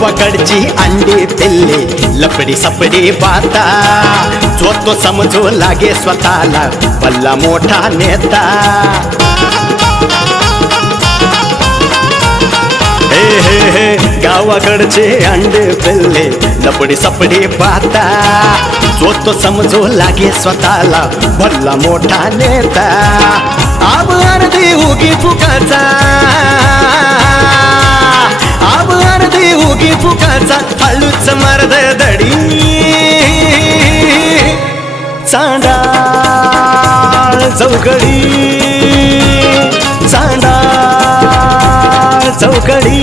गावाकडची अंडी पिल्ले लपडी सपडी बाता जो तो समजू लागे स्वतःला भल्ला मोठा नेता हे हे हे गावाकडचे अंडे पिल्ले लपडी सपडी पाहता जो तो समजू लागे स्वतःला भल्ला मोठा नेता आब अर्धी उगी फुकाचा आब अर्धी उगी फुकाचा हळूच मर्द दडी चांडाळ चौकडी चांडाळ चौकडी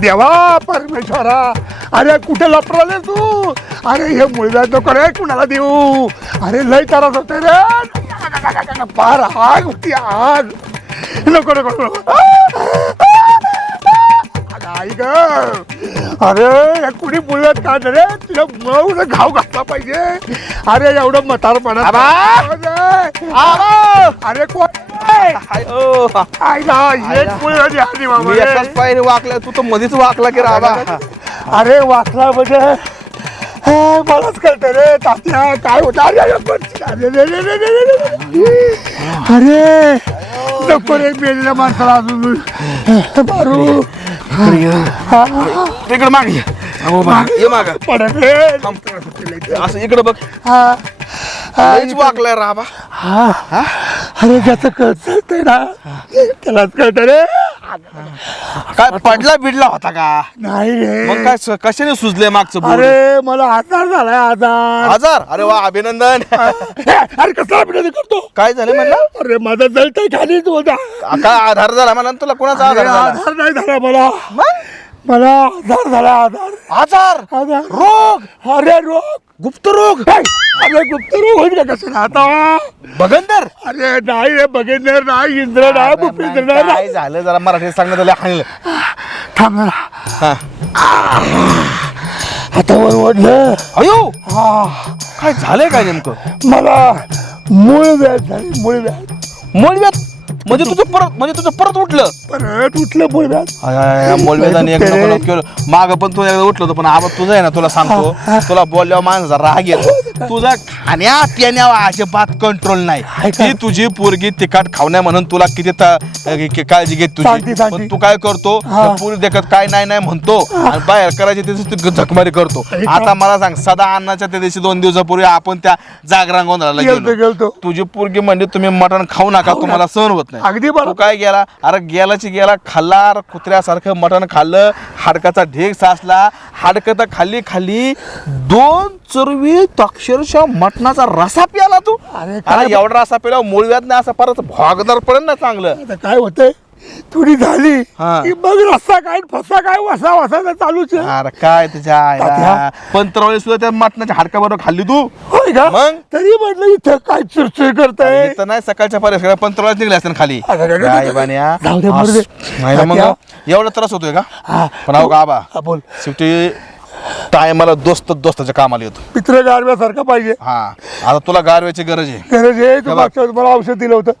देवा परमेश्वरा अरे कुठे लपराले तू अरे हे मुलगा नको रे कुणाला देऊ अरे लय त्रास होते रे फार आग होती आग नको नको नको आई ग अरे या कुणी बोलत का रे तुला मग घाव घातला पाहिजे अरे एवढं म्हातारपणा अरे कोण पायरी वाकल्या तू तर मध्येच वाकला की राबा अरे वाकला म्हणजे मलाच कळत रे तात्या काय होत अरे नको रे मेलेल्या माणसाला अजून मारू इकडे माग ये माग पडत रे असं इकडे बघ लयच वाकलाय राबा अरे ज्याचं कळत ना त्यालाच कळत रे काय पडला बिडला होता का नाही रे मग काय कशाने सुजले मागचं बोट? अरे मला आजार झालाय आजार आजार अरे वा अभिनंदन अरे कसला अभिनंदन करतो काय झालं म्हणलं अरे माझा जळतय खालीच होता काय आधार झाला मला तुला कोणाचा आधार झाला आधार नाही झाला मला मला आजार झाला आजार आजार आजार रोग अरे रोग गुप्त रोग अरे गुप्त रोग होईल का कसं आता बगंदर अरे नाही रे बघेंदर नाही इंद्र नाही भूपेंद्र काय नाही झालं जरा मराठीत सांगण्यात आलं हाणलं थांब ना हा. हातावर ओढलं अयो हा काय झालंय काय नेमकं मला मूळ व्याध झाली मूळ व्याध मोलव्यात म्हणजे तुझं परत उठलं परत उठलं मूळ व्याध मोलव्यादाने एक नको नको केलं माग पण तू एकदा उठलं होतं पण आबा तुझं आहे ना तुला सांगतो तुला बोलल्यावर माणसाचा राग येतो तुझा खाण्या पिण्यावर अजिबात कंट्रोल नाही ती तुझी पोरगी तिखट खावण्या म्हणून तुला किती काळजी घेत तुझी पण तू काय करतो पोरी देखत काय नाही नाही म्हणतो आणि बाहेर करायची त्याची झकमारी करतो आता मला सांग सदा अन्नाच्या त्या दिवशी 2 दिवसापूर्वी आपण त्या जागरण गोंधळाला गेलो तुझी पोरगी म्हणजे तुम्ही मटण खाऊ नका तुम्हाला सहन होत नाही अगदी तू काय गेला अरे गेला खाल्ला कुत्र्यासारखं मटण खाल्लं हाडकाचा ढेग साचला हाडकं तर खाल्ली 2 चरवी अक्षरशः मटणाचा रसा प्याला तू अरे एवढा रसा प्याला मूळव्यात नाही असं परत भोगदार पडेल ना चांगलं काय होतंय थोडी झाली की मग रस्ता काय फसा काय वसा वसा चालूच आहे अरे काय त्याच्या पंतरावळी सुद्धा त्या मटणाच्या हाडकाबरोबर खाल्ली तू होय का मग तरी म्हटलं इथं काय चुरचुर करताय इथं नाही सकाळच्या पर्यंत पंतरावळीच निघले असते खाली जाऊ दे, मरू दे. नाही मग एवढा त्रास होतोय का पण अहो का आबा बोल शेवटी टायमाला दोस्ताच्या कामाला येतो मित्र गारव्यासारखं पाहिजे हा आता तुला गारव्याची गरज आहे गरज आहे तू मागच्या वेळेस मला औषध दिलं होतं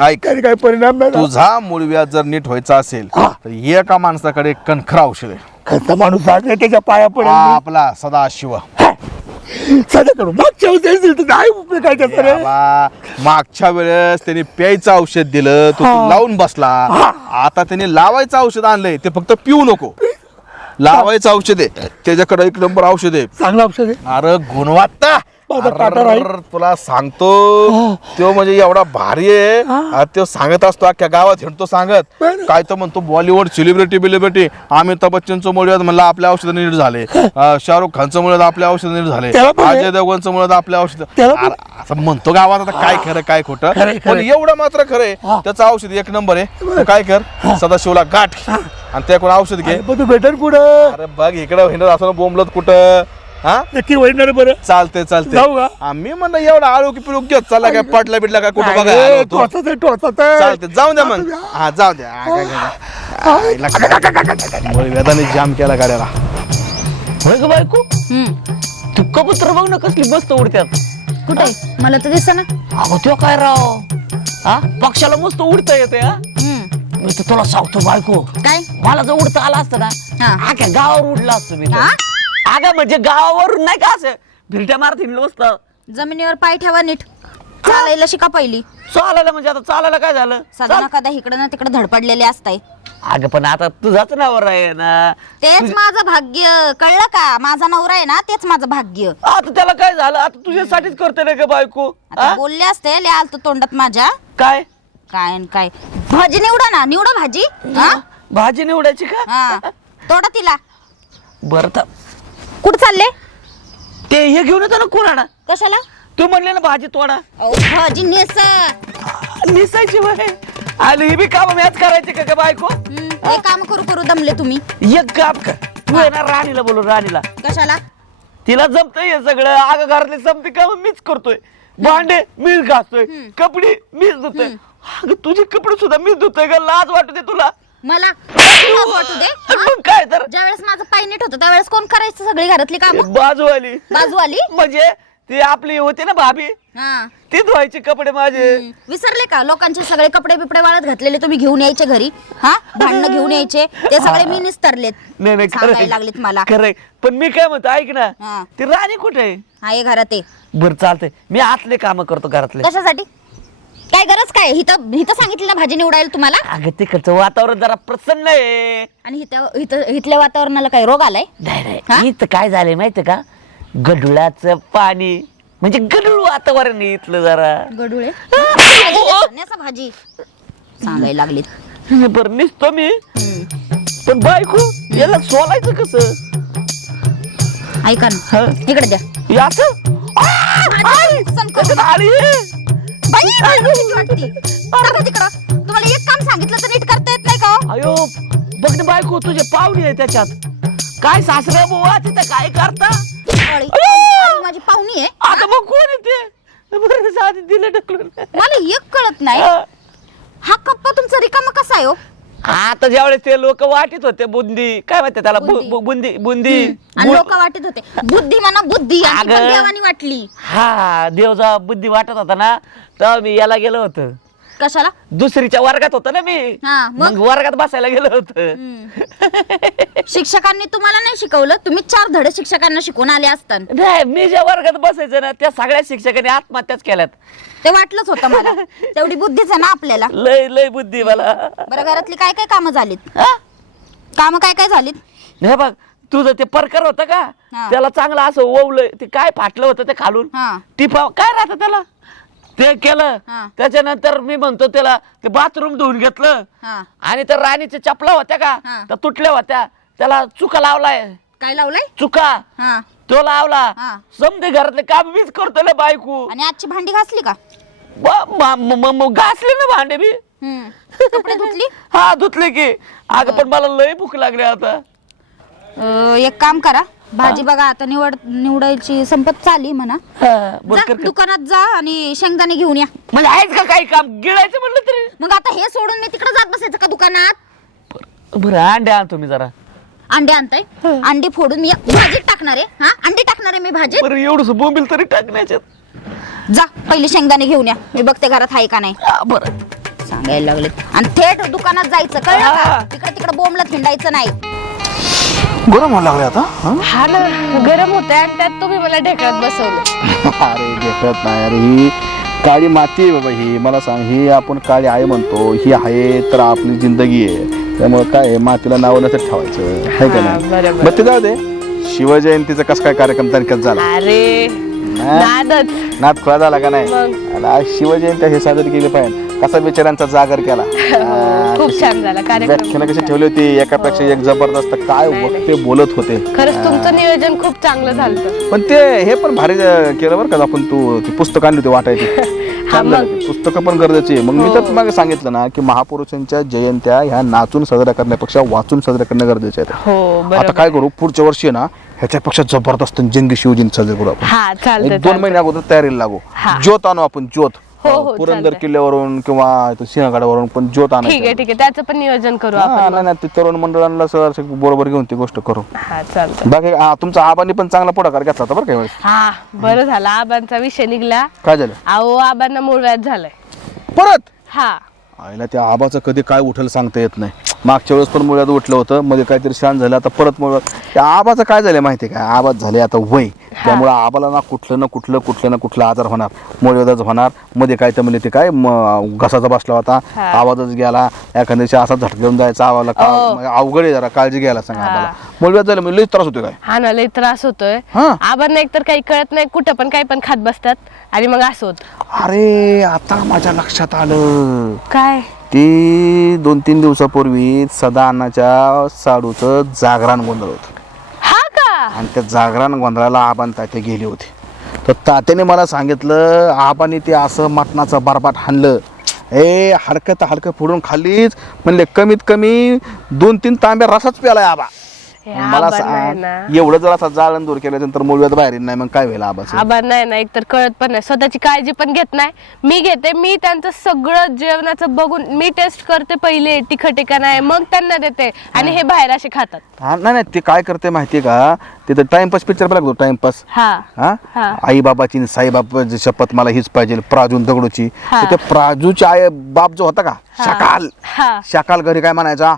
ऐक काही काही परिणाम नाही झाला. तुझा मूळव्याध जर नीट व्हायचा असेल तर एका माणसाकडे कणखर औषध आहे खरं माणूस आहे त्याच्या पाया पडेल आपला सदाशिव सध्या करू मागच्या वेळेस दिलं तर नाही उपयोग काय त्याचा रे मागच्या वेळेस त्यांनी प्यायचं औषध दिलं तो लावून बसला आता त्यांनी लावायचं औषध आणलंय ते फक्त पिऊ नको लावायचं औषध आहे त्याच्याकडे 1 नंबर औषध आहे चांगलं औषध आहे अरे गुणवत्ता माझा काटा राहील. तुला सांगतो तो म्हणजे एवढा भारी आहे तो सांगत असतो अख्ख्या गावात हिंडतो सांगत काय तर म्हणतो बॉलिवूड सेलिब्रिटी अमिताभ बच्चनचं मुळे म्हणलं आपल्या औषध नीट झाले शाहरुख खानचं मुळे आपल्या औषध नीट झाले अजय देवगणचं मुळे आपल्या औषध असं म्हणतो गावात आता काय खरं काय खोटं पण एवढं मात्र खरंय त्याचं औषध 1 नंबर आहे तू काय कर सदाशिवला गाठ आणि त्याकडून औषध घे तू भेटेल कुठं अरे बघ इकडं हिंडत असं बोंबलत कुठं नक्की होणार बरं चालते जाऊ का? आम्ही म्हणलं एवढा आळू की पिळू घेत चालला काय पटला बिटला काय कुठं बघा चालते जाऊ द्या मग हा जाऊ द्या वेदाने जाम केला गाड्याला होय ग बायको तू कबूतर बघ ना कसली मस्त उडत्यात कुठे मला तर दिसत ना अगं तो काय राव पक्षाला मस्त उडता येते मी तर तुला सांगतो बायको, काय मला जर उडता आला असतं ना, हा. आख्या गावावर उडला असतो मी तर. हा? अगं म्हणजे गावावरून नाही का असं भिरट्या मारत हिंडलो असतं. जमिनीवर पाय ठेवा नीट, चालायला शिका पहिली. चालायला म्हणजे आता चालायला काय झालं? सदा ना कदा इकडं ना तिकडं धडपडलेले असताय. अगं पण आता तुझाच नावर आहे ना. तेच माझं भाग्य, कळलं का? माझा नवरा आहे ना, तेच माझं भाग्य. आता त्याला काय झालं? आता तुझ्यासाठीच करते ना ग बायको. आता बोलले असते, लय आलत तोंडात माझ्या. काय काय न काय, भाजी निवडा ना, निवडा भाजी. हा? भाजी निवडायची का? हा, तोडा तिला. बरं तर कुठं चालले? ते हे घेऊन येतो ना कोणाला. कशाला? तू म्हणले ना भाजी तोडा. अहो, भाजी नेसा. निसायची वय आणि हे बी काम मॅच करायचे का ग बायको? हे काम करू करू दमले तुम्ही. एक काम कर, तू आहे ना राणीला बोलू, राणीला. कशाला? तिला जमतंय हे सगळं. अगं घरातले समते काम मीच करतोय, भांडे मीच घासतोय, कपडे मीच धुतोय. अगं तुझे कपडे सुद्धा मीच धुतोय ग. लाज वाटू दे तुला. मला लाज वाटू दे. मग काय तर ज्यावेळेस माझं पाय नीट होतं त्यावेळेस कोण करायचं सगळी घरातली कामं? बाजूवाली. बाजूवाली? म्हणजे ती आपली होती ना भाभी, हा. ती धुवायची कपडे माझे. विसरले का? लोकांचे सगळे कपडे बिपडे वाळत घातलेले तुम्ही घेऊन यायचे घरी. हा, भांडणं घेऊन यायचे, ते सगळे मी निस्तरलेत. नाही नाही सांगायला लागलेत मला. खरंय. पण मी काय म्हणतो ऐक ना, हा. ती राणी कुठे आहे? आहे घरात आहे. बरं चालतंय, मी आतले काम करतो घरातले. कशासाठी? काय गरज काय? हिथं हिथं सांगितलं ना भाजी निवडायला तुम्हाला. अगं तिकडचं वातावरण जरा प्रसन्न आहे. आणि इथल्या वातावरणाला काय रोग आलाय? नाही हा? नाही, इथं काय झालंय माहितीये का, गडुळाचं पाणी म्हणजे गडूळ वातावरण आहे इथलं जरा. गडुळे. नेसा भाजी सांगायला लागलीत. बरं निसतो मी, पण बायको याला सोलायचं कसं? ऐका ना, हा? इकडे द्या. याच तुम्हाला एक काम सांगितलं तर नीट करता येत नाही का हो? अयो बघ ना बायको, तुझे पाहुणे आहे त्याच्यात. काय सासऱ्या बुवा तिथं काय करता? अळी, अळी माझी पाहुणी आहे. आता मग कोण येते? बरं साधी दिलं ढकलून. मला एक कळत नाही, हा. हा कप्पा तुमचा रिकामा कसा आहे हो? आता ज्यावेळेस ते लोक वाटीत होते बुंदी, काय म्हणते त्याला, बुंदी. बुंदी बुंदी. आणि लोक वाटत होते बुद्धी म्हणा बुद्धी, आणि ती पण अगं. देवानी वाटली. हा देव जेव्हा बुद्धी वाटत होता ना, तेव्हा मी याला गेलो होतो, कशाला? दुसरीच्या वर्गात होतो ना मी. हा, मग? मग वर्गात बसायला गेलो होतो. शिक्षकांनी तुम्हाला नाही शिकवलं? तुम्ही 4 धडे शिक्षकांना शिकवून आले असतात. नाही, मी ज्या वर्गात बसायचं ना त्या सगळ्या शिक्षकांनी आत्महत्याच केल्यात. ते वाटलंच होतं मला. तेवढी बुद्धीच आहे ना आपल्याला. लय लय बुद्धी मला. बरं, घरातली काय काय कामं झालीत? हा? कामं काय काय झालीत? हे बघ, तुझं ते परकर होतं का, हा. त्याला चांगलं असं ओवलंय, ते काय फाटलं होतं ते खालून, हा. टिपा काय राहतं त्याला, ते केलं. हा. त्याच्यानंतर मी म्हणतो त्याला ते बाथरूम धुवून घेतलं. हा. आणि त्या राणीच्या चपला होत्या का, हा. त्या तुटल्या होत्या, त्याला चुका लावलाय. काय लावलंय? चुका हा. तो लावला. हा. समजे घरातले काम मीच करतो ना बायको. आणि आजची भांडी घासली का? घासले ना भांडे मी. कपडे धुतली? हा धुतले की. अगं पण मला लय भूक लागली आता. एक काम करा, भाजी बघा आता निवडायची संपत चाली म्हणा. हा, बरं जा, कर कर. दुकानात जा आणि शेंगदाणे घेऊन या. म्हणजे आहेच का काही काम गिळायचं म्हणलं तरी. मग आता हे सोडून मी तिकडे जात बसायचं का दुकानात? बरं अंडे आणतो मी जरा. अंडे आणताय? अंडी फोडून मी भाजीत टाकणार आहे. हा, अंडी टाकणार आहे मी भाजीत. बरं एवढंच बोंबील तरी टाकण्याच्यात. जा पहिले शेंगदाणे घेऊन या, मी बघते घरात आहे का नाही. हा, बरं सांगायला लागले. आणि थेट दुकानात जायचं, कळलं हा. का? तिकडे तिकडे बोंबलत हिंडायचं नाही. गरम व्हायला लागले आता. हा ना, गरम होत आणि त्यात तुम्ही मला ढेकळत बसवलं. अरे देखत नाही अरे, ही काळी माती आहे बाबा. ही मला सांग, ही आपण काळी आहे म्हणतो, ही आहे तर आपली जिंदगी आहे. त्यामुळे काय आहे, मातीला नाव नसत ठेवायचं, आहे का नाही? बरोबर. मग ते जाऊ दे. शिवजयंतीचा कसा काय कार्यक्रम तारखेत झाला? अरे नादच. नाद खुळा झाला का नाही? मग? आणि आज शिवजयंती हे साजरी केली पाहिजे. कसा बिचाऱ्यांचा जागर केला. खूप छान झाला कार्यक्रम. व्याख्यानं कशी ठेवली होती, एकापेक्षा एक जबरदस्त. काय वक्ते बोलत होते. खरंच तुमचं नियोजन खूप चांगलं झालं. पण ते हे पण भारी केलं बरं का. आपण तू ती पुस्तक आणली होती वाटायची, पुस्तकं पण गरजेची आहे. मग मी तर तुम्हाला सांगितलं ना की महापुरुषांच्या जयंत्या ह्या नाचून साजऱ्या करण्यापेक्षा वाचून साजऱ्या करणं गरजेचे आहे. हो आता बरोबर. काय करू, पुढच्या वर्षी ना ह्याच्यापेक्षा जबरदस्त जंगी शिवजयंती साजरी करू आपण. हा चालतं 1-2 महिने अगोदर तयारीला लागू. हा. ज्योत आणू आपण, ज्योत. हो, हो, पुरंदर चालतंय. किल्ल्यावरून किंवा इथं सिंहगडावरून पण ज्योत ठीक आहे आणायचं. ठीक आहे, त्याचं पण नियोजन करू हा, आपण. नाही नाही, ते तरुण मंडळांना सगळं बरोबर घेऊन ती गोष्ट करू. हा चालतं. बाकी तुमचा आबांनी पण चांगला पुढाकार घेतला होता बरं काही वेळेस. हा बरं झालं, आबांचा विषय निघला. काय झालं अहो आबांना मूळ व्याध झालंय. परत? हा आईला त्या आबाचं कधी काय उठल सांगता येत नाही. मागच्या वेळेस पण मुळ्यात उठलं होतं, मध्ये काहीतरी शांत झालं, आता परत मुळ्यात. त्या आबाचं काय झालं माहिती आहे का, आबाच झाले आता वय, त्यामुळं आबाला ना कुठलं ना कुठलं आजार होणार, मुळव्याधच होणार. मध्ये काय तर म्हणजे ते काय घसाचा बसला होता, आवाजच गेला, एखाद्या दिवशी असा झटका घेऊन जायचा आवाला. अवघड आहे, जरा काळजी घ्यायला सांगा आबाला. मुळव्याध झालं म्हणजे लई त्रास होतो काय. हा ना, लई त्रास होतोय. हा. आबांना एकतर काही कळत नाही, कुठं पण काही पण खात बसतात आणि मग असं होत. अरे आता माझ्या लक्षात आलं, काय ती 2-3 दिवसापूर्वी सदा अण्णाच्या साडूचं जागरण गोंधळ होतं, हा का? आणि त्या जागरण गोंधळाला आबान तात्या गेले होते. तर तात्याने मला सांगितलं, आबाने ते असं मटणाचं बरबाट हाणलं, हडकं तर हडकं फोडून खाल्लीच, म्हणले कमीत कमी 2-3 तांब्या रसाच प्यालाय आबा. हे मला आबांना आहे सांग, ना, एवढं जर असा जाळण दूर केल्यानंतर मुळव्याध बाहेर येत नाही, मग काय होईल आबाचं. आबांना आहे ना एकतर कळत पण नाही, स्वतःची काळजी पण घेत नाही. मी घेते, मी त्यांचं सगळं जेवणाचं बघून मी टेस्ट करते पहिले, तिखट का नाही, मग त्यांना देते, आणि हे बाहेर असे खातात. हा नाही, ते काय करते माहितीये का, तिथं टाइमपास पिक्चर पाहिला लागतो, टाइमपास. हा हा हा. आई बाबाची साईबाबाची शपथ मला हीच पाहिजे, प्राजून दगडूची. हा. तर त्या प्राजूची आई बाप जो होता का, शकाल, हा. शकाल घरी काय म्हणायचा,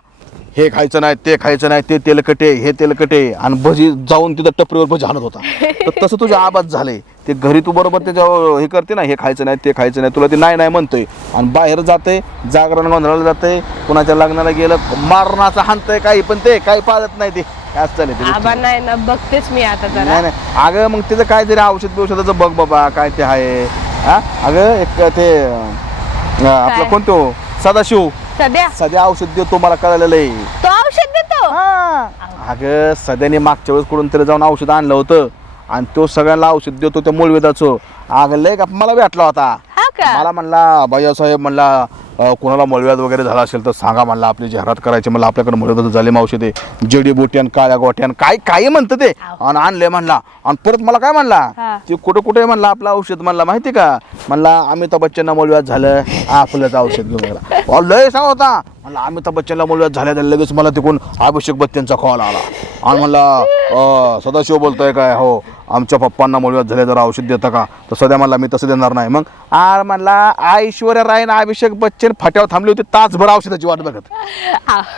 हे खायचं नाही, ते खायचं नाही, ते तेलकटे, हे तेलकटे, आणि भजी जाऊन तिथं टपरीवर भजी आणत होता. तर तसं तुझ्या आबाद झाले, ते घरी तू बरोबर त्याच्या हे करते ना, हे खायचं नाही, ते खायचं नाही, तुला ते नाही नाही म्हणतोय, आणि बाहेर जाते, जागरण गोंधळाला जाते, कुणाच्या लग्नाला गेलं मारणाचं हाणतंय, काही पण ते काही पाळत नाही, ते असं चालेल ते. आबांना आहे ना, बघतेच मी आता जरा. नाही नाही अगं, मग त्याचं काहीतरी औषध बिषधाचं बघ बाबा, काय ते आहे. हा अगं, एक ते आपलं कोणतो सदाशिव, सध्या औषध देतो, मला कळलेलं आहे. तो औषध देतो. अगं सध्याने मागच्या वेळेस कुठून तरी जाऊन औषध आणलं होतं, आणि तो सगळ्यांना औषध देतो त्या मूळवेदाचं. अगं लय का मला भेटला होता, हा का? मला म्हणला बाईसाहेब, म्हणला कोणाला मळव्याध वगैरे झाला असेल तर सांगा, म्हणला आपली जाहिरात करायची, मला आपल्याकडे मळव्याध झाले औषध आहे, जडीबुट्यान, काळ्या गोट्यान, काय म्हणतं ते, आणि आणले म्हणला. आणि परत मला काय म्हणला, ते कुठे म्हणला आपलं औषध, म्हणला माहिती का, म्हणला अमिताभ बच्चनला मळव्याध झालं, आपलंच औषध घेऊन गेला. लय सांग होता, म्हणला अमिताभ बच्चनला मळव्याध झाल्या, लगेच मला तिकडून अभिषेक बच्चनचा कॉल आला, आणि म्हणला सदाशिव बोलतोय काय, हो आमच्या पप्पांना मळव्याध झाले, जरा औषध देता का. तर सध्या म्हणला मी तसं देणार नाही. मग म्हणला ऐश्वर्या राय ना अभिषेक बच्चन फाट्यावर थांबली होती तासभर औषधाची वाट बघत.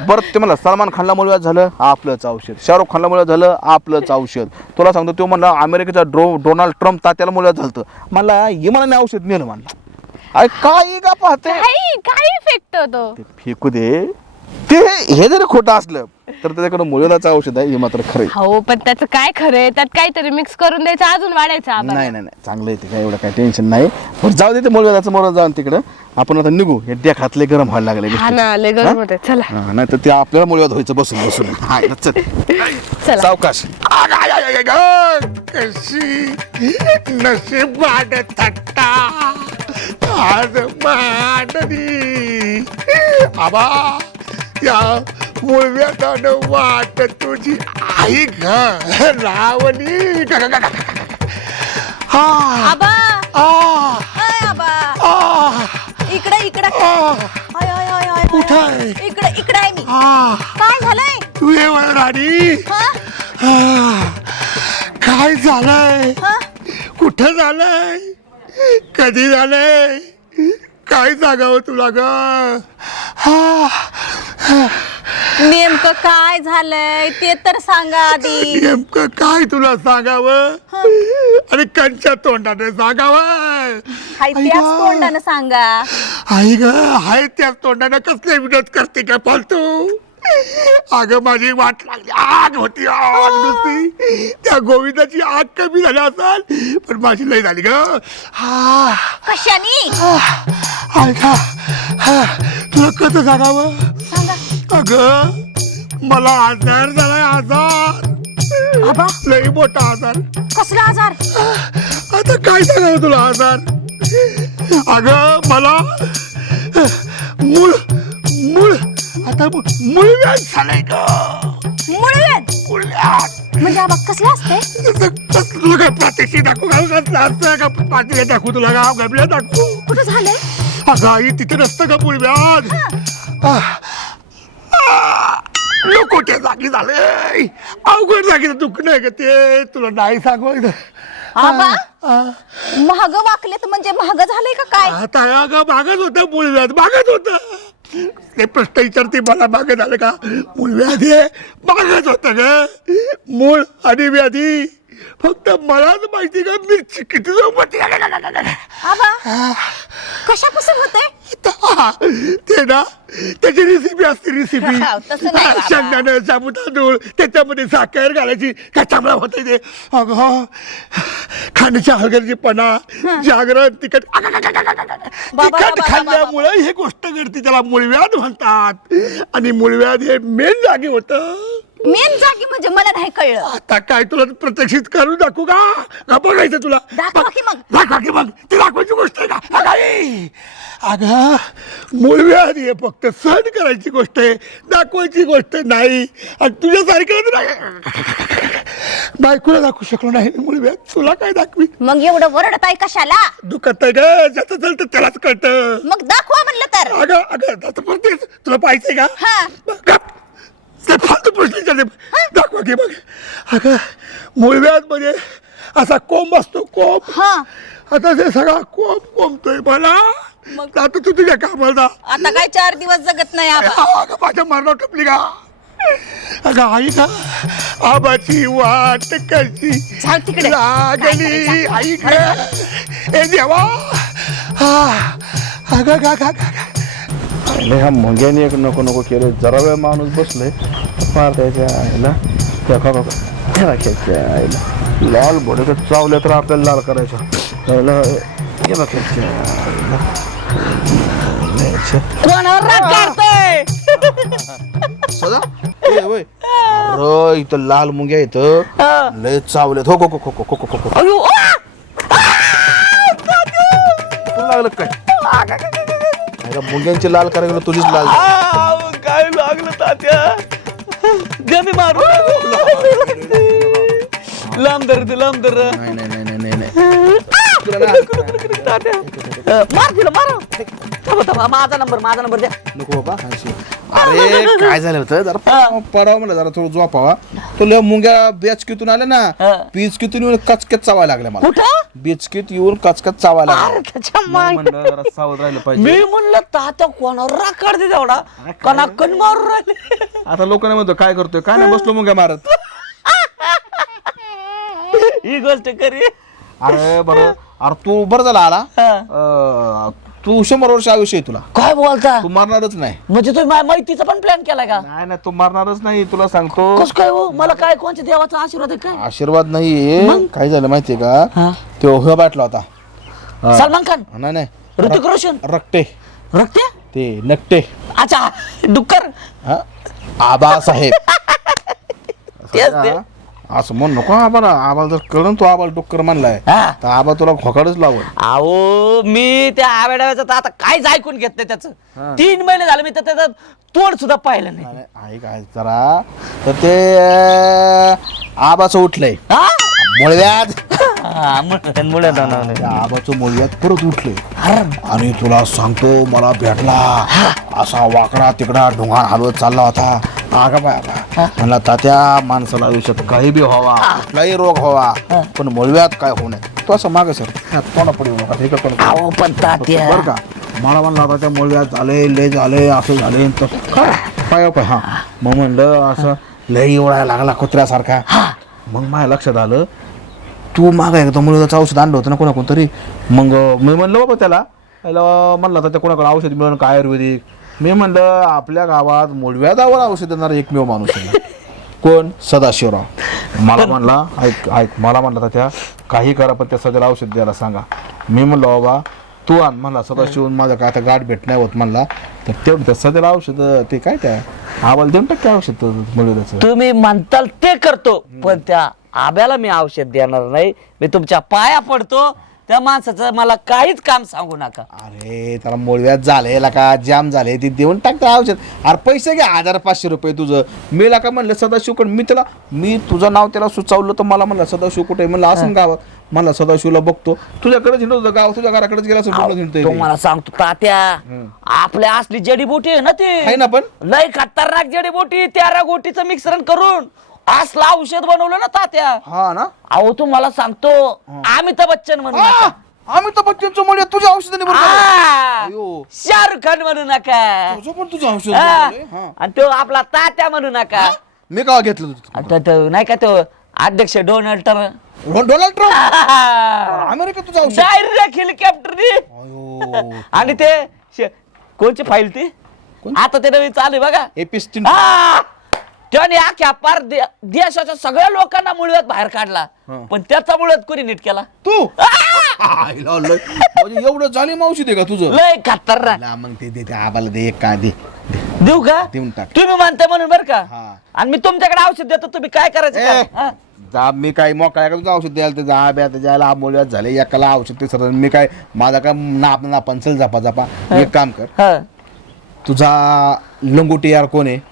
बरं ते म्हणला सलमान खानला मळव्याध झालं, आपलंच औषध, शाहरुख खानला मळव्याध झालं, आपलंच औषध. तुला सांगतो, तो म्हणला अमेरिकेचा डोनाल्ड ट्रम्प तात्याला मळव्याध झालं, म्हणला इमानाने औषध नेलं, म्हणला. अरे काय का पाहते, काही इफेक्ट होतो. ते फेकू दे, ते हे जरी खोटं असलं तर त्याच्याकडे मुळव्याधाचं औषध आहे, हे मात्र खरं आहे. हो, पण त्याचं काय खरंय, त्यात काहीतरी मिक्स करून द्यायचं, अजून वाढायचं आबांना. नाही नाही नाही, चांगलं आहे ते, काय एवढं काय टेन्शन नाही. बरं जाऊ दे, ते मुळव्याधाचं मोर जाऊन तिकडं, आपण आता निघू, हे देखातले गरम व्हायला लागले. हा ना, लय गरम होते. चला नाही तर ते आपल्याला मुळव्याध व्हायचं बसून बसून. हा, चल चला. सावकाश. कशी नशीब वाढत थट्टा आज मांडली आबा, त्या मुळव्याधानं वाट तुझी आई घरावली. आबा अय आबा, इकडे कुठं आहे? इकडे आहे मी. काय झालंय? तू ये राणी. काय झालंय? कुठं झालंय? कधी झालंय? काय सांगावं तुला ग? नेमकं काय झालंय ते तर सांगा आधी. नेमकं काय तुला सांगावं? आणि कंच्या तोंडाने सांगावं? हाय त्याच तोंडानं सांगा. आई ग, हाय त्याच तोंडाने कसले विनोद करते का फालतू? अगं माझी वाट लागली, आग होती, आग नुसती. त्या गोविंदाची आग कमी झाली असेल, पण माझी लई झाली ग. कशानी? ऐका, तुला कसं सांगावं? सांगा. अगं मला आजार झालाय, आजार. आबा, लई मोठा आजार. कसला आजार? आता काय सांगावं तुला आजार? अगं मला मूळ आता मुळव्याध झालंय ग. मुळव्याध म्हणजे आबा कसलं असते? तुला काय प्रात्यक्षी दाखवू का? कसलं असतं का? पाटील दाखवू तुला का? गबल्या दाखवू? कुठं झालंय? अगं आई तिथे नसतं का मुळव्याध? लोकोट्या जागी झाले, अवघड जागीचं दुखणं आहे का ते, तुला नाही सांगू. आबा महाग वाकलेत म्हणजे महाग झालंय का काय? आता अगं मागत होतं मूळव्याध मागत होतं. ते प्रश्न विचारते मला मागत आलं का? मूळव्याध हे मागत होतं ग. मूळ आणि व्याधी फक्त मलाच माहिती का मिरची किती सोबत आबा कशापासून होते? ते ना त्याची रेसिपी असते रेसिपी. तसं नाही बाबा. शेंगदाणं साबुत तांदूळ त्याच्यामध्ये साखर घालायची काय चांगला होत ते. अगं खाण्याच्या हलगर्जीपणा जागरण तिखट तिखट खाल्ल्यामुळे हे गोष्ट घडते. त्याला मूळव्याध म्हणतात. आणि मूळव्याध हे मेन जागी होतं. मेन जागी म्हणजे मला नाही कळलं. आता काय तुला प्रत्यक्षित करून दाखवू का? का बघायचं तुला? दाखवा की मग. दाखवा की मग. ती दाखवायची गोष्ट आहे का? अगं मूळव्याध हे फक्त सहन करायची गोष्ट आहे, दाखवायची गोष्ट नाही. आणि तुझ्यासारखं बायकोला दाखवू शकलो नाही मूळव्याध. तुला काय दाखवी? मग एवढं वरडत आहे कशाला? दुखत आहे ग ज्याचं चालतं त्यालाच कळतं. मग दाखवा म्हणलं तर. अगं आता पण तेच तुला पाहिजे का? हा. ते फालतू प्रश्न विचारते. दाखवा की मग. अगं मूळव्याध मध्ये असा कोंब असतो कोंब. हा. आता ते सगळा कोंबतोय मला. आता तू तुझ्या कामाला जा. आता काय 4 दिवस जगत नाही आबा. अगं माझ्या मरणावर टपली का? अगं आई का आबाची वाट कशी जाऊ तिकडे. लागली आई ग. ए देवा. अगं गा गा गा. अरे ह्या मुंग्याने एक नको नको केलं. जरा वेळ माणूस बसले फार त्याच्या आईला त्या खेळायच्या आईला लाल भोडे चावल्या तर आपल्याला लाल करायच्या. कोणावर राग काढतोय? अरे इथं लाल मुंग्या इथं लय चावल्यात. हो हो हो हो हो हो. अयो, आ! तुला लागलं काय? मुंग्यांची लाल करायला तुझीच लाल झाली. आ, काय लागलं तात्या? द्या मी मारू. लांब धर ते, लांब धर. नाही नाही नाही नाही नाही तात्या मार तिला, मारा. थांबा थांबा, माझा नंबर द्या. नको बाबा. अरे काय झालं होतं जरा पडावं म्हणलं जरा थोडं झोपावा. तुला मुंग्या बेचकीतून आल्या ना बिचकीतून येऊन कचकच चावायला लागल्या मला. कुठं? बिचकीत येऊन कचकच चावायला लागल्या. अरे त्याच्या माग म्हणलं जरा सावध राहिलं पाहिजे. मी म्हणलं तात्या कोणावर राग काढते तेवढा कणाकण मारून राहिले. आता लोकांना म्हणतो काय करतोय काय नाही बसलो मुंग्या मारत. ही गोष्ट करी. अरे बरं अरे तू बरं झाला आला. तू 100 वर्ष आयुष्य आहे तुला. काय बोलता? तू मारणारच नाही. म्हणजे तुम्ही माझ्या माहितीचा पण प्लॅन केलाय का? नाही नाही तू मारणारच नाही तुला सांगतो. कस काय हो? मला काय कोणत्या देवाचा आशीर्वाद आहे काय? आशीर्वाद नाही काय झालं माहितीये का? तो हे बाटला होता. सलमान खान, नाही नाही ऋतिक रोशन, रक्टे रक्ते, ते नकटे अच्छा डुक्कर, आबासाहेब. तेच ते. असं म्हण नको आबाला. आबाला जर कळण तू आबाला डुक्कर म्हणलाय तर आबा तुला खोकाडच लावल. अहो मी त्या आवेडाव्याचं तर आता काहीच ऐकून घेत नाही त्याचं. 3 महिने झाले मी तर त्याचं तोड सुद्धा पाहिलं नाही. ऐक आहे जरा तर ते आबाचं उठलंय हा? मुळव्याध. मुळे आबाचं मुळव्याध परत उठलंय. आणि तुला सांगतो मला भेटला असा वाकडा तिकडा ढोंगाण हलवत चालला होता. अगं बाय म्हणला तात्या माणसाला आयुष्यात काही बी व्हावा कुठलाही रोग व्हावा पण मुळव्याध काय होऊ नये. तो असं माग सर कोणा पडू नका. अहो पण तात्या बरं का मला म्हणला होता त्या मुळव्याध झाले लय झाले असं झाले काय पाय हा. मग म्हणलं असं लय एवढा लागला कुत्र्यासारखा. मग माझ्या लक्षात आलं तू माग एकदा मुळव्याधाचं औषध आणलं होतं ना कोणाकोणतरी. मग मी म्हणलं बाबा त्याला म्हणलं होता त्या कोणाकडे औषध मिळून काय आयुर्वेदिक. मी म्हणलं आपल्या गावात मुळव्याधावर औषध देणारा एकमेव माणूस आहे. कोण? सदाशिवराव. मला म्हणला ऐक मला म्हणला होता त्या काही करा पण त्या सध्याला औषध द्यायला सांगा. मी म्हणलं बाबा तू आण. म्हणला सदाशिवून माझं काय आता गाठ भेट नाही होत म्हणला तर तेवढं त्या सध्याला औषध ते काय त्या आम्हाला 2% औषध मुळव्याधाचं. तुम्ही म्हणताल ते करतो पण त्या आब्याला मी औषध देणार नाही. मी तुमच्या पाया पडतो. त्या माणसाचं मला काहीच काम सांगू नका. अरे त्याला मुळव्याध झाले का जाम झाले ते देऊन टाकता औषध. अरे पैसे घ्या 1500 रुपये तुझं. मी का म्हणलं सदाशिवकडे मी तुझं नाव त्याला सुचवलं तर मला म्हणलं सदाशिव कुठे म्हणलं असं गावात. मला सदाशिवला बघतो तुझ्याकडेच हिंडत होतं गाव तुझ्या घराकडेच गेला असं तुम्हाला सांगतो तात्या आपल्या असली जडीबुटी आहे ना ती आहे ना पण लय खतरनाक जडीबुटी 13 गोटीचं मिश्रण करून असलं औषध बनवलं ना तात्या. हा ना अहो तुम्हाला सांगतो अमिताभ बच्चन म्हणू नका. अमिताभ बच्चनचं मुळे तुझ्या औषधाने बरं झालं. अयो. शाहरुख खान म्हणू नका. तुझं पण तुझं औषध हा. बनवलंय? हा. आणि तो आपला तात्या म्हणू नका. मी का घेतलं तुझं आता तो नाही का तो अध्यक्ष Donald Trump Donald Trump America तुझं औषध डायरेक्ट हेलिकॉप्टरनी. अयो. आणि ते कोणची फाईल ती आता ते नवीन चालू आहे बघा. एपिस्टिन हा! त्याने अख्ख्या पार देशाच्या सगळ्या लोकांना मुळव्यात बाहेर काढला. पण त्याचा मुळव्यात कोणी नीट केला. तू आईला लय. म्हणजे एवढं झाली औषध आहे का तुझं लय खतरनाक. ला मग ते आबाला दे एक का दे देऊ का देऊन टाक. तुम्ही म्हणताय म्हणून बरं का. हा. आणि मी तुमच्याकडे औषध देतो तुम्ही काय करायचं ए, का? हा? जा मी काय मोकळ्या का तुझं औषध द्यायला ते जा ब्या त्याला आंबोल्यात झाले एकाला औषध ते सर मी काय माझा काय ना पंचल झापा झापा एक काम कर हा. तुझा लंगोटी यार कोण आहे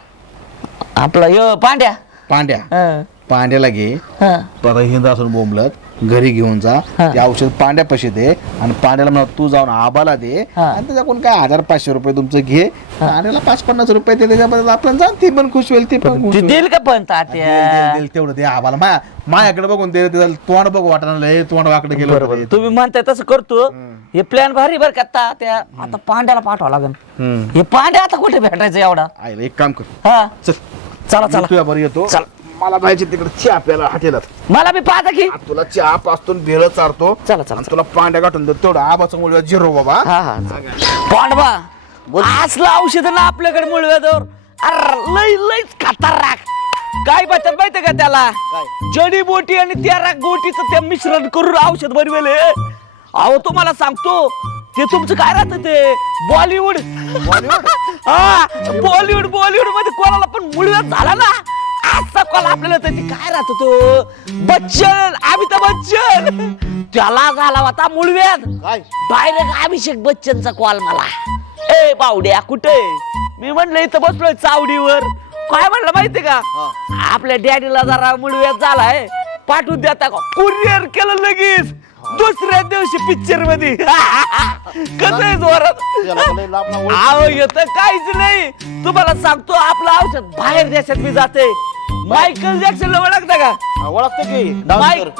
आपला यो पांड्या. पांड्या हा. पांड्याला घे हा. परत हिंद असून बोंबलत घरी घेऊन जा ते औषध पांड्या पैसे दे आणि पांड्याला म्हणा तू जाऊन आबाला दे हा. आणि त्याच्याकडून काय 1500 रुपये तुमचं घे पांड्याला 550 रुपये दे त्याच्याबद्दल आपण जा ती पण खुश होईल ती पण खुश ते होईल. देईल का पण देईल, तात्या? देईल, तेवढं दे आबाला माझ्याकडे बघून ते त्याचं तोंड बघ वाटणार तोंड वाकडे गेलं बरोबर होतं ते. तुम्ही म्हणताय तसं करतो. हे प्लॅन भारी बरं का तात्या. आता पांड्याला पाठवावं लागेल. हे पांड्या आता कुठे भेटायचं एवढा. आईला एक काम कर हा चल चला मी चला तुझ्या बरं येतो चल. मला जायचे तिकडे चहा प्यायला हॉटेलात मला बी पाहता की. तुला चहा पाचतून बेळ चारतो चला, चला, आणि तुला पांड्या गाठून देतो तेवढा आबाचा मुलगा झिरो बाबा हा हा पांडवा असलं औषध ना आपल्याकडे मुळव्यावर. अरे लय लयच खतरनाक. काय बचत माहितीये का त्याला जडीबोटी आणि त्या गोटीचं ते मिश्रण करून औषध बनवेले. अहो तुम्हाला सांगतो ते तुमचं काय राहतं ते बॉलिवूड हा बॉलिवूड मध्ये कोणाला पण मुळव्यात झाला ना असा कॉल आपल्याला ते काय राहतो तो बच्चन अमिताभ बच्चन त्याला झाला होता मुळव्यात. डायरेक्ट अभिषेक बच्चनचा कॉल मला. ए बावड्या कुठे? मी म्हणलं इथं बसलोय चावडीवर. काय म्हणलं माहितीये का आपल्या डॅडीला जरा मुळव्यात झालाय पाठवून देता का? कुरिअर केलं लगेच दुसऱ्या दिवशी पिक्चर मध्ये. कसं आहे जोरात. अहो येत काहीच नाही. तुम्हाला सांगतो आपलं औषध बाहेर देशात मी जाते. मायकल जॅक्सन ओळखता का? ओळखतो की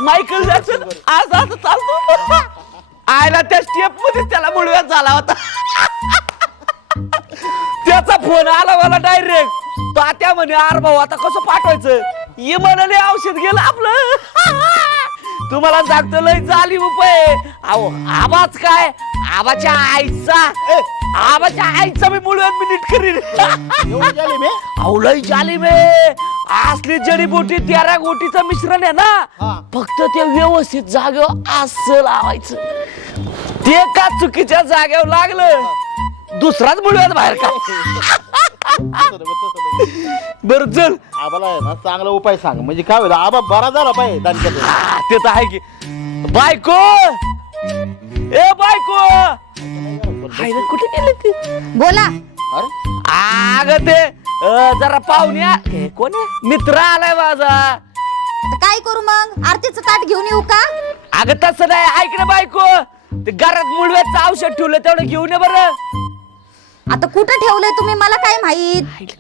मायकल जॅक्सन आज आता चालतो. आयला त्या स्टेप मध्ये त्याला मुळव्यात झाला होता. त्याचा फोन आला मला डायरेक्ट. तात्या म्हणे आर भाऊ आता कसं पाठवायचं. ये म्हणाले औषध गेलं आपलं. तुम्हाला सांगतो लय झाली उपाय. अहो आवाज काय आबाच्या आईचा मी मुळव्यात मी नीट करीन. अहो लय झाली मे असली जडीबुटी 13 गोटीचं मिश्रण आहे ना. फक्त ते व्यवस्थित जागेवर असं लावायचं. ते का चुकीच्या जागेवर लागलं दुसराच मुळव्यात बाहेर का. बर चल आबाला आहे ना चांगला उपाय सांग म्हणजे काय होईल आबा बरा झाला पाहिजे दानकेत. ते तर आहे की. बायको ए बायको हायला कुठे गेले ते? बोला. अग ते जरा पाहुण्या कोण आहे? मित्र आलाय माझा. आता काय करू मग? आरतीचं ताट घेऊन येऊ का? अगं तसं नाही ऐक ना बायको ते घरात मुळव्याचं औषध ठेवलं तेवढं घेऊन ये बरं. आता कुठं ठेवलंय तुम्ही मला काय माहित.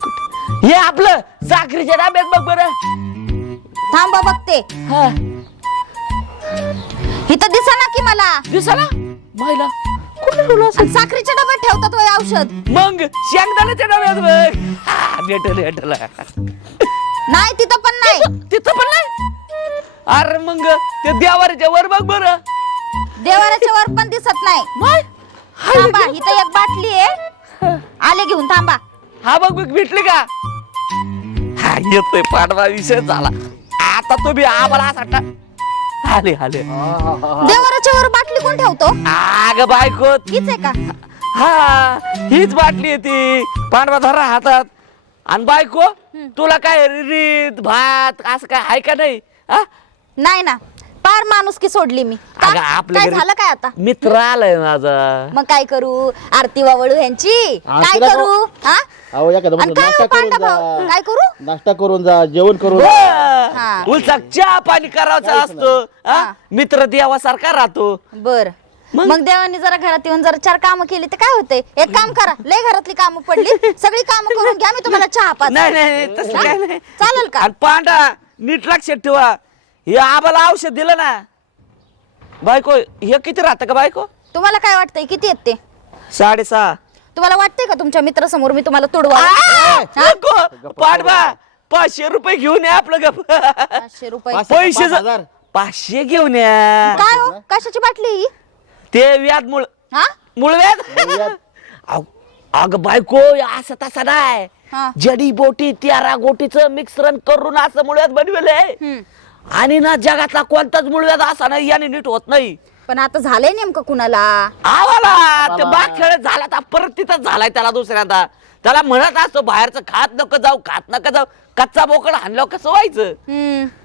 हे आपलं साखरेच्या डब्यात बघ बरं. थांबा बघते. हा इथं दिसेना की मला. दिसाला महिला कुठे ठेवलं असं? आणि साखरेच्या डब्यात ठेवतात होय औषध. मग शेंगदाण्याच्या डब्यात बघ. भेटल नाही तिथं पण नाही. तिथं पण नाही. अरे मग ते देवाऱ्याच्या वर बघ बरं. देवाऱ्याच्या वर पण दिसत नाही. थांबा इथं एक बाटली आहे. आले घेऊन थांबा. हा बघ बघ भेटली का? हा येतोय पाडवा विषय झाला. आता तो बी आम्हाला असा आले आले. देवाऱ्याच्या वर बाटली कोण ठेवतो? आग बायको हीच आहे का? हा हीच बाटली आहे ती. पांडवा धरा हातात. आणि बायको तुला काय रीत भात असं काय आहे का नाही? नाही ना पार माणुसकी सोडली मी. का? अगं, आपल्या काय घरी- झालं काय आता? मित्र आलाय माझा. मग काय करू? आरती वावळू यांची काय तिला करू? हा? अहो एखादा आणि काय नाश्ता हो करून पांडा जा भाऊ? काय करू? नाश्ता करून जा जेवण करून जा. हा. उलचा चहा पाणी करायचा असतो. हा. मित्र देवासारखा राहतो. बर मग देवानी जरा घरात येऊन जरा 4 कामं केली तर काय होते? एक काम करा, लय घरातली कामं पडली, सगळी कामं करून घ्या, मी तुम्हाला चहा पाच. नाही नाही तसं काय नाही. चालेल का? आणि पांडा नीट लक्षात ठेवा, हे आम्हाला औषध दिलं ना बायको, हे किती राहतं का बायको? तुम्हाला काय वाटतंय किती आहेत ते? 6.5. तुम्हाला वाटतंय का तुमच्या मित्रासमोर मी तुम्हाला तोडवा? पांडवा 500 रुपये घेऊन या आपलं गप. 500 रुपये पैसे 5,000. 500 घेऊन या. काय हो? कशाची बाटली ही? ते व्याज हा? मूळ व्याज. अगं बायको असं तसं नाही, हा. जडी बोटी 13 गोटीचं मिश्रण करून असं मुळव्याध बनवलंय. हम्म. आणि ना जगातला कोणताच मुळव्याध असा नाही याने नीट होत नाही. पण आता झालंय नेमकं कुणाला? आवाला ते बाग खेळत झाला तर परत तिथंच झालाय त्याला दुसऱ्यांदा. त्याला म्हणत असतो बाहेरचं खात नका जाऊ, कच्चा बोकड हाणल्यावर कसं व्हायचं?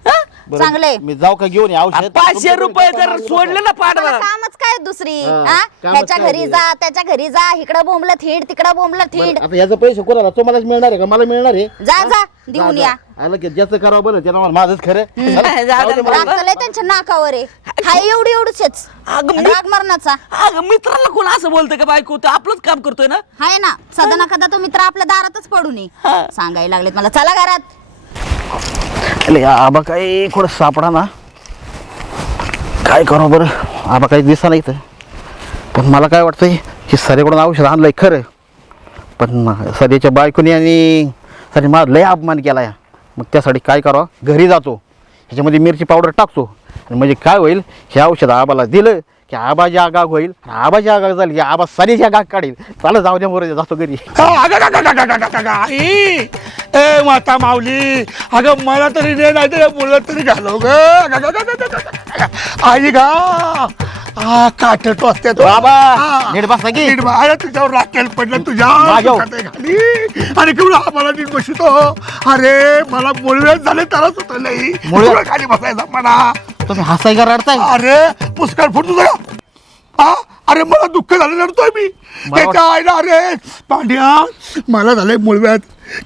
हा? चांगलंय. मी जाऊ का घेऊन ये औषध? 500 रुपये जर सोडले ना मला पाडवा, कामच काय दुसरी? हा, हा? कामच ह्याच्या काय घरी ते? जा, त्याच्या घरी जा, इकडं बोंबलं थीड, तिकडं बोंबलं थीड. आता याचे पैसे कोणाला? तुम्हालाच मिळणार आहे का मला मिळणार आहे? जा देऊन या. आलं की ज्याचं करावं बरं त्याला माझंच खरं. जाऊ दे मला. राग त्यांच्या नाकावर आहे. हाय एवढीच अगं मी- राग मरणाचा अगं मित्राला कोण असं बोलतं का बायको? ते आपलंच काम करतोय ना. हाय ना. सदा ना कदा तो मित्र आपल्या दारातच पडू नये. हा. सांगायला लागलेत मला, चला घरात. आबा काही थोडं सापडा ना, काय करू बरं? आबा काही दिसा नाही तर. पण मला काय वाटतंय की सरेकडून औषध आणलंय खरं, पण सरेच्या बायकोनी आणि सरे माझा लय अपमान केला या. मग त्यासाठी काय करावं, घरी जातो, ह्याच्यामध्ये मिरची पावडर टाकतो, आणि म्हणजे काय होईल, हे औषध आबाला दिलं की आबाजी आगाग होईल, आबाजी आगाग झाली की आबा सरीची आगाग काढेल. चालत जाऊ द्या, मोरे जातो घरी. आई ए माता माऊली, अगं मला तरी दे, नाही तर मुलं तरी घालव ग. आई गा काट टोचते तो बाबा, हा. नीट बसा की. नीट बा- अरे तुझ्यावर राखेल पडलं तुझ्या माझ्यावर. सुखात आहे खाली. आणि केवढा आम्हाला नीट बसतो. अरे मला मुळव्याध झाले तरच होतं नाही मुळव्याध? खाली बसायचा म्हणा. तुम्ही हसाय का रडताय? अरे पुष्कळ फुट तुझा. हा अरे मला दुःख झालं लढतोय मी त्याच्या आईला. अरे पांड्या मला झालंय मुळव्याध,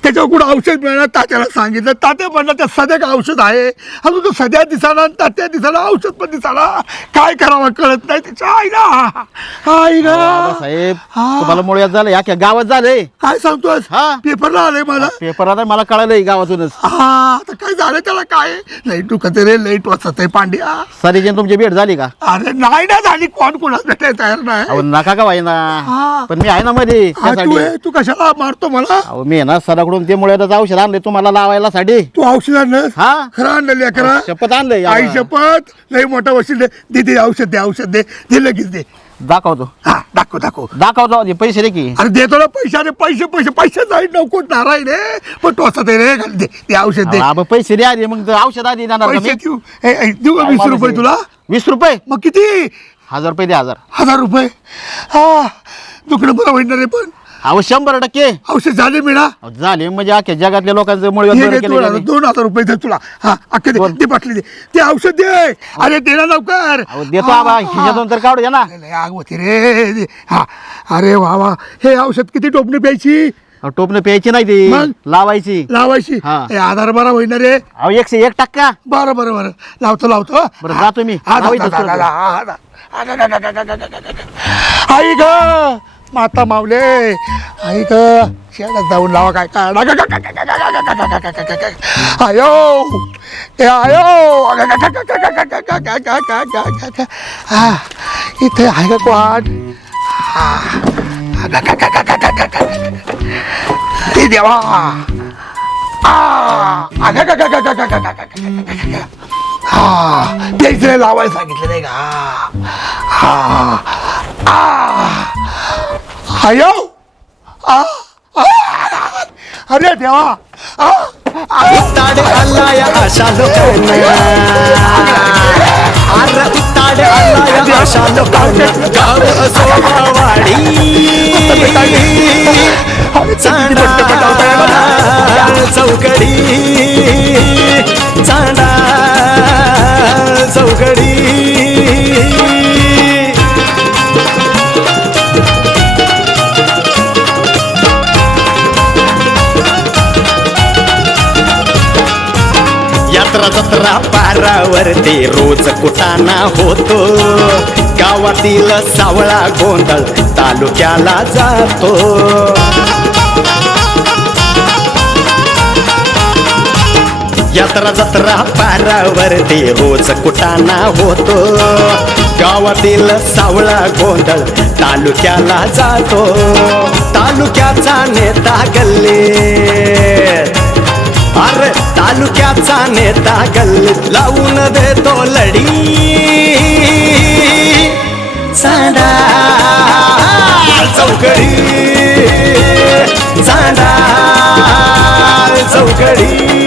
त्याच्यावर कुठं औषध मिळणार? तात्याला सांगितलं, तात्या म्हणलं त्या सध्या काय औषध आहे? अजून तो सध्या दिसाना, तात्या दिसाना, औषध पण दिसाना. काय करावं कळत नाही त्याच्या आईला. आई गा साहेब, हा. तुम्हाला मुळव्याध झालं, या गावात झालंय. काय सांगतोस? हा. पेपरला आलंय मला. पेपर आता मला कळालंय गावातूनच. हा आता काय झालं त्याला? काय लई दुखत रे, लई टोचत आहे पांड्या. सरीजन तुमची भेट झाली का? अरे नाही ना झाली, कोण कोणाच भेटायला तयार नाही. अहो नका का वाईना, हा. पण मी आहे ना मध्ये हा, त्यासाठी. तू कशाला मारतो मला? अहो मी आहे ना सराकडून ते मुळव्याधाचं औषध आणलंय तुम्हाला लावायला साठी. तू औषध आणलंस? हा. खरं आणलं लेकरा? शपथ आणलंय. आई शपथ, लई मोठा वशील. दे औषध दे लगेच दे. दाखवतो हा दाखव. दाखवतो आधी, पैसे दे की. अरे देतो ना पैसे. अरे पैसे जाईल नको नाराय रे, पण टोचत आहे रे. दे औषध दे. अहो, पैसे द्या आधी, मग औषध आधी देणार का पैसे मी? देऊ का? 20 रुपये तुला? 20 रुपये? मग किती? 1000 रुपये द्या. 1000. 1000 रुपये? हा दुखणं बरं होईल ना रे. पण अहो 100% औषध झाले मी ना. अहो, झाले म्हणजे अख्ख्या जगातल्या लोकांचं मुळव्याध हे बरं घे केलं तुला, त्यांनी. 2000 रुपये दे तुला. हा अख्खे दे. दे बाटली दे. ते औषध दे. अरे दे ना लवकर. अहो देतो आबा, खिशातून तर काढू द्या ना. लय आग होती रे. हा अरे वा हे औषध किती टोपणी प्यायची? अहो, टोपणं प्यायची नाही ती, मग? लावायची. लावायची? हा. हे आधार बरा होईना रे. अहो 101%. बरं लावतो. बरं जातो मी. हा, अहो, दा, इथंच दा, दा, करतो. दा, दा. आई ग माता मावले, आई ग शेणात जाऊन लावा. काय आयो ए आयो. हा इथे आहे का कोण? ते देवा. हा ते लावायला सांगितलं नाही का? आयो अरे देवा. उताड आलाय अशा लोकांना, अरे उताड आलाय अशा लोकांना. गाव असो वाडी, चांडा चौकडी, चांडा चौकडी. यात्रा जत्रा पारावरती रोज कुटाणा होतो. गावातील सावळा गोंधळ तालुक्याला जातो. यात्रा जत्रा पारावरती रोज कुटाणा होतो. गावातील सावळा गोंधळ तालुक्याला जातो. तालुक्याचा नेता गल्लीत, अरे तालुक्याचा नेता गल्लीत लावून देतो लढी. चांडा चौकडी, चांडा चौकडी.